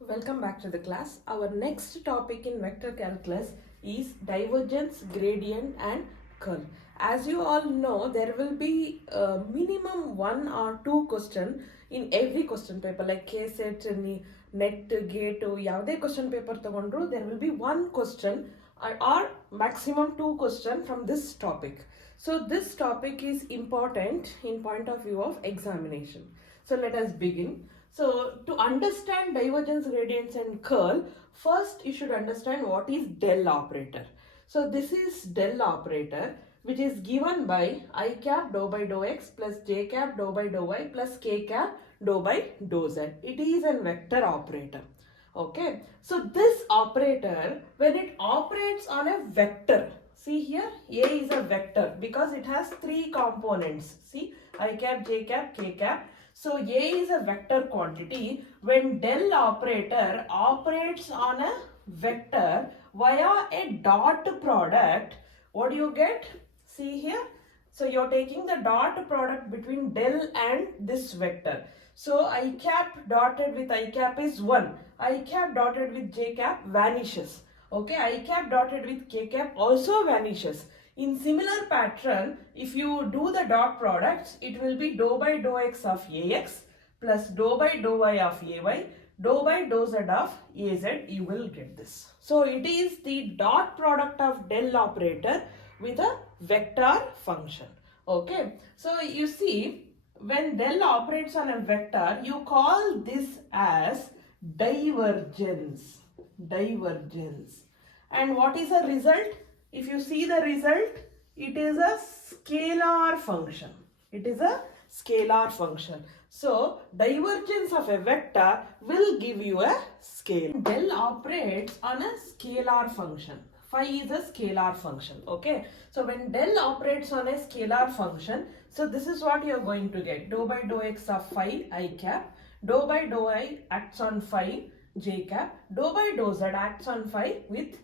Welcome back to the class. Our next topic in vector calculus is divergence, gradient and curl. As you all know, there will be minimum 1 or 2 question in every question paper like KSET, net, gate, ಯಾವುದೇ question paper ತಗೊಂಡ್ರು there will be one question or maximum 2 question from this topic. So this topic is important in point of view of examination. So let us begin. So to understand divergence, gradients and curl, first you should understand what is del operator. So this is del operator which is given by I cap dou by dou x plus j cap dou by dou y plus k cap dou by dou z. It is a vector operator. Okay. So this operator, when it operates on a vector, see here A is a vector because it has 3 components. See I cap, j cap, k cap. So A is a vector quantity. When del operator operates on a vector via a dot product, what do you get? See here. So you're taking the dot product between del and this vector. So I cap dotted with I cap is 1. I cap dotted with j cap vanishes. Okay, I cap dotted with k cap also vanishes. In similar pattern, if you do the dot products, it will be dou by dou x of ax plus dou by dou y of ay, dou by dou z of az, you will get this. So it is the dot product of del operator with a vector function. Okay, so you see when del operates on a vector, you call this as divergence. Divergence. And what is the result? If you see the result, it is a scalar function. It is a scalar function. So, divergence of a vector will give you a scale. Del operates on a scalar function. Phi is a scalar function. Okay. So, when del operates on a scalar function, so this is what you are going to get. Dou by dou x of phi I cap. Dou by dou I acts on phi j cap. Dou by dou z acts on phi with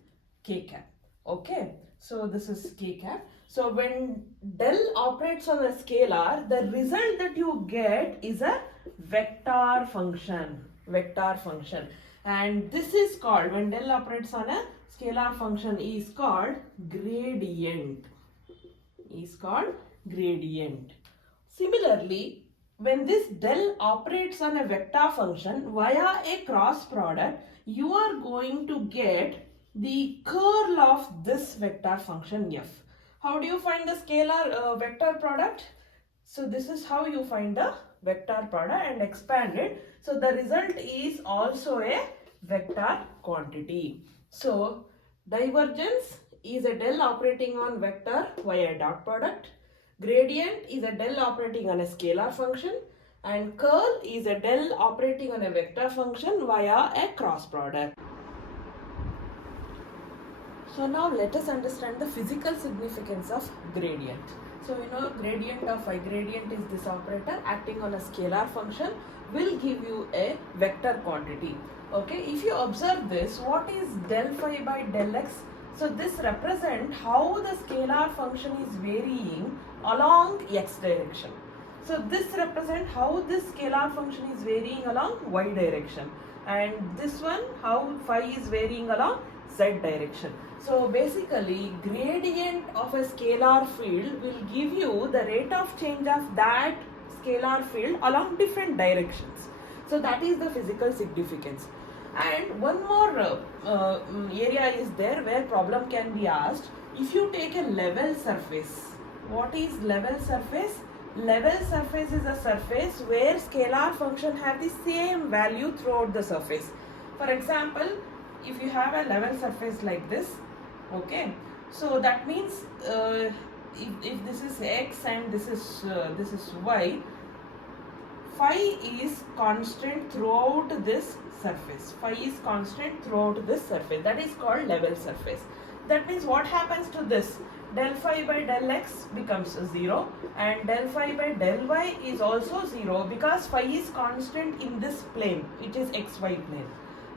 k cap. Okay, so this is k cap. So when del operates on a scalar, the result that you get is a vector function. Vector function. And this is called, when del operates on a scalar function, is called gradient. Is called gradient. Similarly, when this del operates on a vector function via a cross product, you are going to get the curl of this vector function f. How do you find the scalar vector product? So this is how you find the vector product and expand it. So the result is also a vector quantity. So divergence is a del operating on vector via dot product. Gradient is a del operating on a scalar function. And curl is a del operating on a vector function via a cross product. So now let us understand the physical significance of gradient. So you know gradient of phi, gradient is this operator acting on a scalar function will give you a vector quantity. Okay, if you observe this, what is del phi by del x? So this represents how the scalar function is varying along x direction. So this represents how this scalar function is varying along y direction. And this one, how phi is varying along z direction. So basically, gradient of a scalar field will give you the rate of change of that scalar field along different directions. So that is the physical significance. And one more area is there where problem can be asked. If you take a level surface, what is level surface? Level surface is a surface where scalar function have the same value throughout the surface. For example, if you have a level surface like this, okay, so that means if this is x and this is y, phi is constant throughout this surface. Phi is constant throughout this surface. That is called level surface. That means what happens to this? Del phi by del x becomes 0 and del phi by del y is also 0 because phi is constant in this plane. It is xy plane.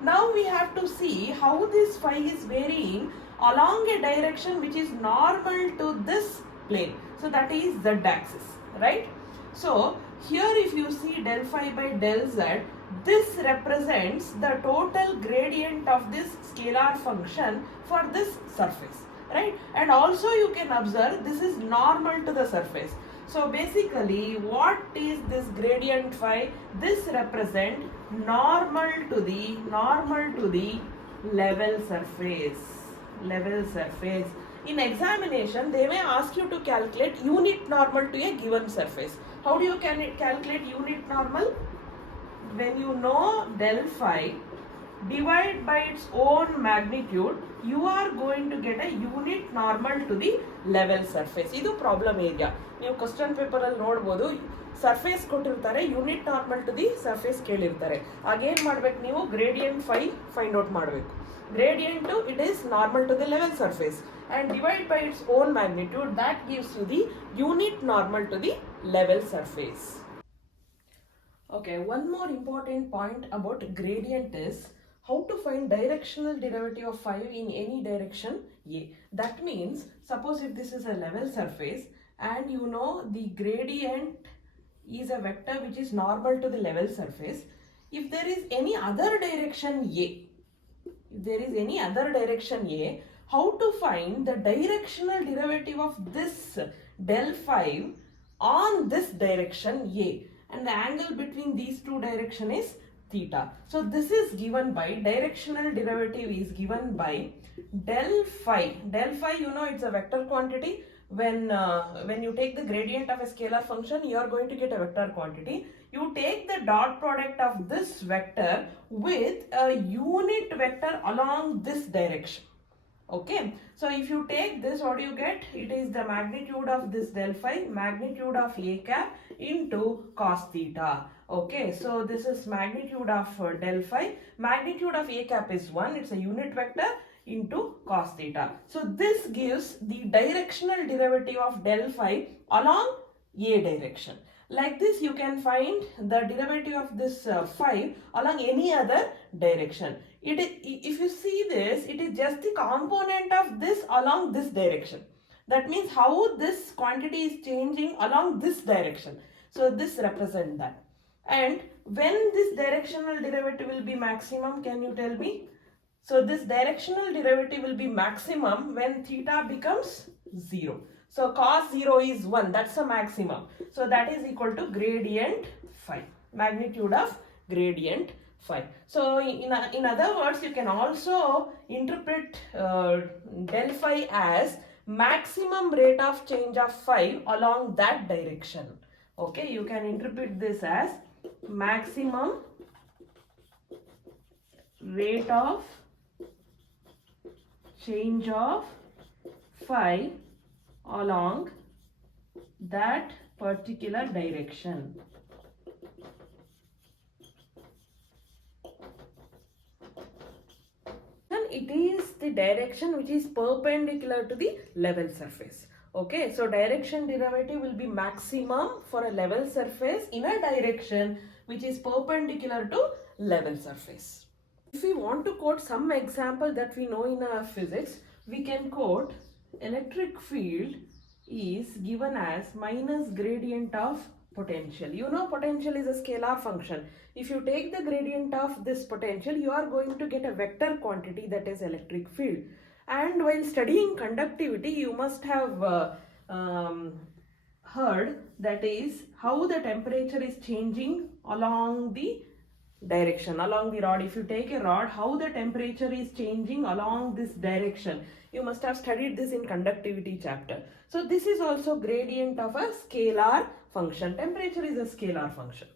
Now we have to see how this phi is varying along a direction which is normal to this plane. So that is z axis, right? So here if you see del phi by del z, This represents the total gradient of this scalar function for this surface, right? And also you can observe this is normal to the surface. So basically what is this gradient phi? This represent normal to the level surface. In examination they may ask you to calculate unit normal to a given surface. How do you calculate unit normal? When you know del phi, divide by its own magnitude, you are going to get a unit normal to the level surface. ಇದು problem area. ನೀವು question paper ಅಲ್ಲಿ ನೋಡಬಹುದು, surface ಕೊಟ್ಟಿರ್ತಾರೆ, unit normal to the surface ಕೇಳಿರ್ತಾರೆ. ಆಗೇನ್ ಮಾಡ್ಬೇಕು ನೀವು? Gradient phi find out ಮಾಡಬೇಕು. Gradient to it is normal to the level surface and divide by its own magnitude, that gives you the unit normal to the level surface. Okay, one more important point about gradient is how to find directional derivative of phi in any direction A. That means, suppose if this is a level surface and you know the gradient is a vector which is normal to the level surface, if there is any other direction A, how to find the directional derivative of this del phi on this direction A? And the angle between these two directions is theta. So this is given by, directional derivative is given by del phi. Del phi, you know, it's a vector quantity. When you take the gradient of a scalar function, you are going to get a vector quantity. You take the dot product of this vector with a unit vector along this direction. Okay, so if you take this, what do you get? It is the magnitude of this del phi, magnitude of a cap into cos theta. Okay, so this is magnitude of del phi, magnitude of a cap is 1, it's a unit vector, into cos theta. So this gives the directional derivative of del phi along a direction. Like this you can find the derivative of this phi along any other direction. If you see this, it is just the component of this along this direction. That means how this quantity is changing along this direction. So this represents that. And when this directional derivative will be maximum, can you tell me? So this directional derivative will be maximum when theta becomes 0. So cos 0 is 1, that's a maximum. So that is equal to gradient phi, magnitude of gradient phi. So in other words, you can also interpret del phi as maximum rate of change of phi along that direction. Okay, you can interpret this as maximum rate of change of phi along that particular direction. And it is the direction which is perpendicular to the level surface. Okay, so direction derivative will be maximum for a level surface in a direction which is perpendicular to level surface. If we want to quote some example that we know in our physics, we can quote electric field is given as minus gradient of potential. You know potential is a scalar function. If you take the gradient of this potential, you are going to get a vector quantity, that is electric field. And while studying conductivity, you must have heard, that is how the temperature is changing along the direction, along the rod. If you take a rod, how the temperature is changing along this direction. You must have studied this in conductivity chapter. So this is also gradient of a scalar function. Temperature is a scalar function.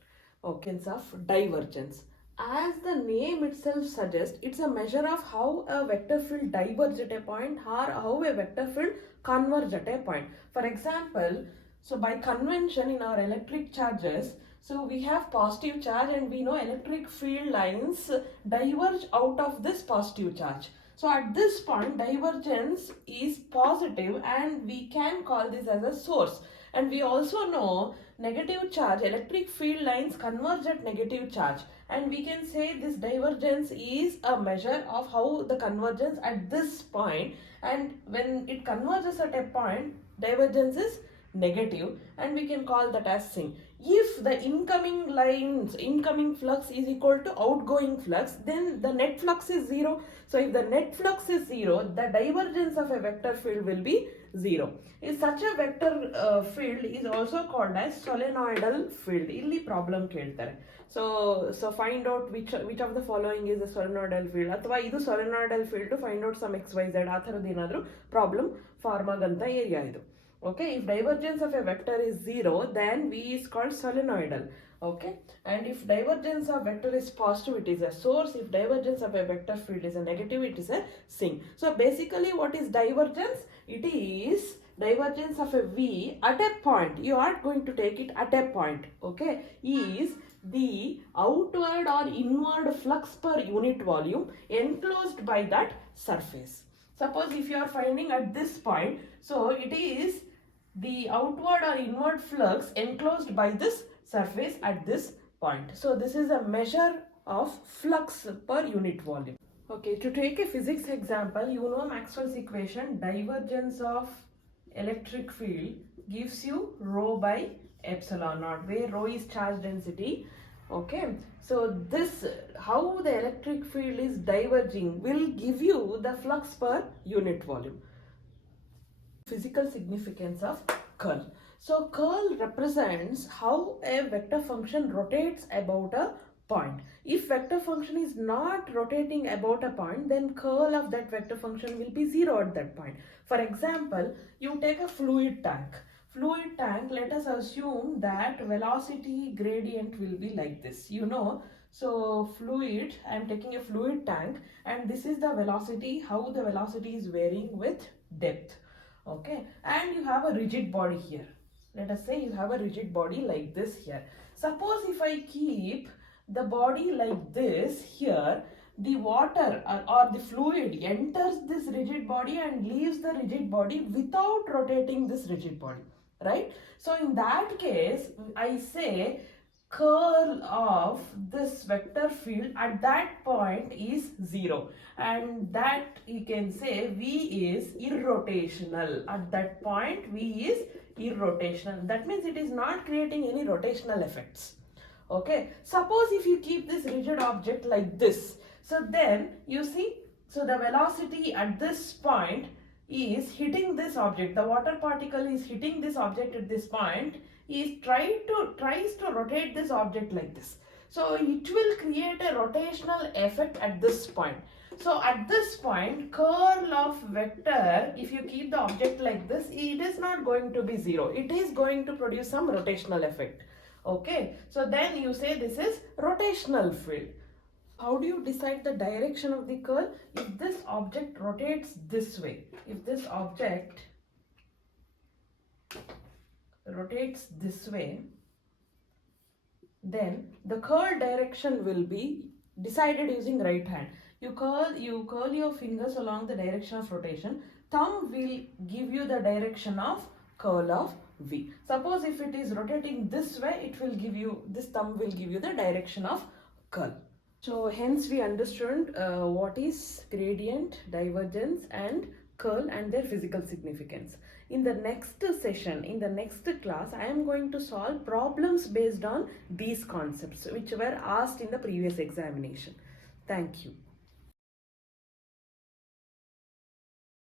Okay, of divergence. As the name itself suggests, it's a measure of how a vector field diverges at a point or how a vector field converges at a point. For example, so by convention in our electric charges, so we have positive charge and we know electric field lines diverge out of this positive charge. So at this point divergence is positive and we can call this as a source. And we also know negative charge, electric field lines converge at negative charge, and we can say this divergence is a measure of how the convergence at this point, and when it converges at a point, divergence is negative, and we can call that as sing. If the incoming flux is equal to outgoing flux, then the net flux is 0. So if the net flux is 0, the divergence of a vector field will be 0. If such a vector field is also called as solenoidal field. Illi problem keltare. So find out which of the following is a solenoidal field. Athwa idu solenoidal field to find out some xyz ಆ ಥರದ್ದು ಏನಾದರೂ problem form ಆಗಂತ area ಇದು. Okay, if divergence of a vector is 0, then V is called solenoidal. Okay, and if divergence of vector is positive, it is a source. If divergence of a vector field is a negative, it is a sink. So basically what is divergence? It is divergence of a V at a point. You are going to take it at a point. Okay, is the outward or inward flux per unit volume enclosed by that surface. Suppose if you are finding at this point, so it is the outward or inward flux enclosed by this surface at this point. So this is a measure of flux per unit volume. Okay, to take a physics example, you know Maxwell's equation, divergence of electric field gives you rho by epsilon naught, where rho is charge density. Okay, so this, how the electric field is diverging will give you the flux per unit volume. Physical significance of curl. So curl represents how a vector function rotates about a point. If vector function is not rotating about a point, then curl of that vector function will be 0 at that point. For example, you take a fluid tank. Fluid tank, let us assume that velocity gradient will be like this. You know, so fluid, I am taking a fluid tank, and this is the velocity, how the velocity is varying with depth. Okay, and you have a rigid body here. Let us say you have a rigid body like this here. Suppose if I keep the body like this here, the water or the fluid enters this rigid body and leaves the rigid body without rotating this rigid body, right? So in that case, I say curl of this vector field at that point is 0, and that you can say V is irrotational. At that point, V is irrotational. That means it is not creating any rotational effects. Okay, suppose if you keep this rigid object like this, so then you see, so the velocity at this point is hitting this object. The water particle is hitting this object at this point, is tries to rotate this object like this. So it will create a rotational effect at this point. So at this point, curl of vector, if you keep the object like this, it is not going to be 0. It is going to produce some rotational effect. Okay, so then you say this is rotational field. How do you decide the direction of the curl? If this object rotates this way, if this object rotates this way, then the curl direction will be decided using right hand. You curl your fingers along the direction of rotation. Thumb will give you the direction of curl of V. Suppose if it is rotating this way, it will give you, this thumb will give you the direction of curl. So hence we understood what is gradient, divergence and curl and their physical significance. In the next session, in the next class, I am going to solve problems based on these concepts which were asked in the previous examination. Thank you.